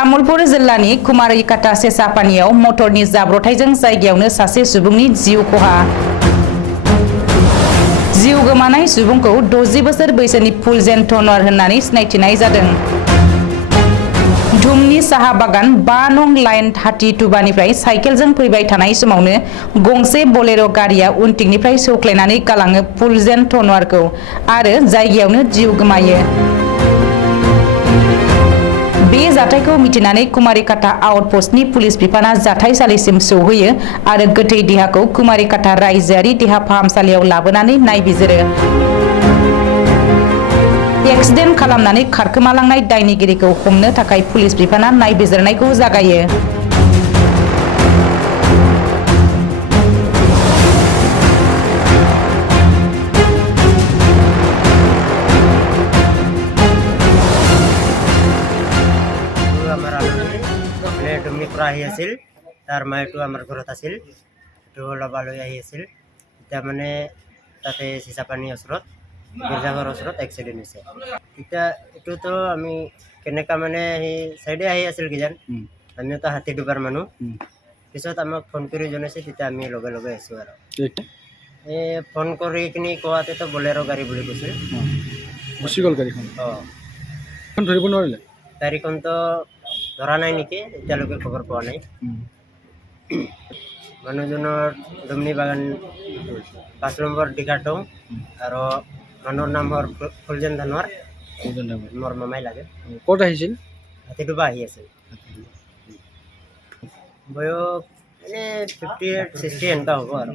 तामुलपुर जिल्लानि कुमारिकाटा सेसापानियाव मटरनि जाब्रथायजों जायगायावनो सासे सुबुंनि जिउ खहा। जिउ गोमानाय सुबुंखौ 60 बोसोर बैसोनि फुलजेन तनवार होननानै सिनायथिनाय जादों। धुमनि साहा बागान 5 नं लाइन हाथिटुबानिफ्राय साइकेलजों फैबाय थानाय समावनो गंसे बोलेरो गारिया उनथिंनिफ्राय सौख्लायनानै गालाङो फुलजेन तनवारखौ आरो जायगायावनो जिउ गोमायो। बे जाथायखौ मिथिनानै कुमारिकाटा आउटपोस्टनि पुलिस बिफाना जाथायसालिसिम सौहैयो आरो गोथै देहाखौ कुमारिकाटा रायजोआरि देहा फाहामसालियाव लाबोनानै नायबिजिरो। एक्सिडेन्ट खालामनानै खारखोमालांनाय दायनिगिरिखौ हमनो थाखाय पुलिस बिफाना नायबिजिरनायखौ जागायो। ডুমনি পৰা আহি আছিল তাৰ মাইটো আমাৰ ঘৰত আছিল তো লবালৈ আহি আছিল এতিয়া মানে তাতে চিচাপানী ওচৰত গিৰ্জাঘৰ ওচৰত এক্সিডেণ্ট হৈছে এতিয়া এইটোতো আমি কেনেকা মানে সেই চাইডে আহি আছিল কিজান আমিওতো হাতী দুবাৰ মানুহ পিছত আমাক ফোন কৰি জনাইছে তেতিয়া আমি লগে লগে আহিছোঁ আৰু এই ফোন কৰি কিনি কোৱাতেতো বলেৰো গাড়ী বুলি কৈছে গুচি গ'ল গাড়ীখন ধৰিব নোৱাৰিলে গাড়ীখনতো ধৰা নাই নেকি এতিয়ালৈকে খবৰ পোৱা নাই মানুহজনৰ ডুমনি বাগান 5 নম্বৰ ডিকাটো আৰু মানুহৰ নাম হ'ল ফুলজেন তনৱাৰ মোৰ মামাই লাগে ক'ত আহিছিল হাতীটুবা আহি আছিল বয়স এনে 58-60 এনেকুৱা হ'ব আৰু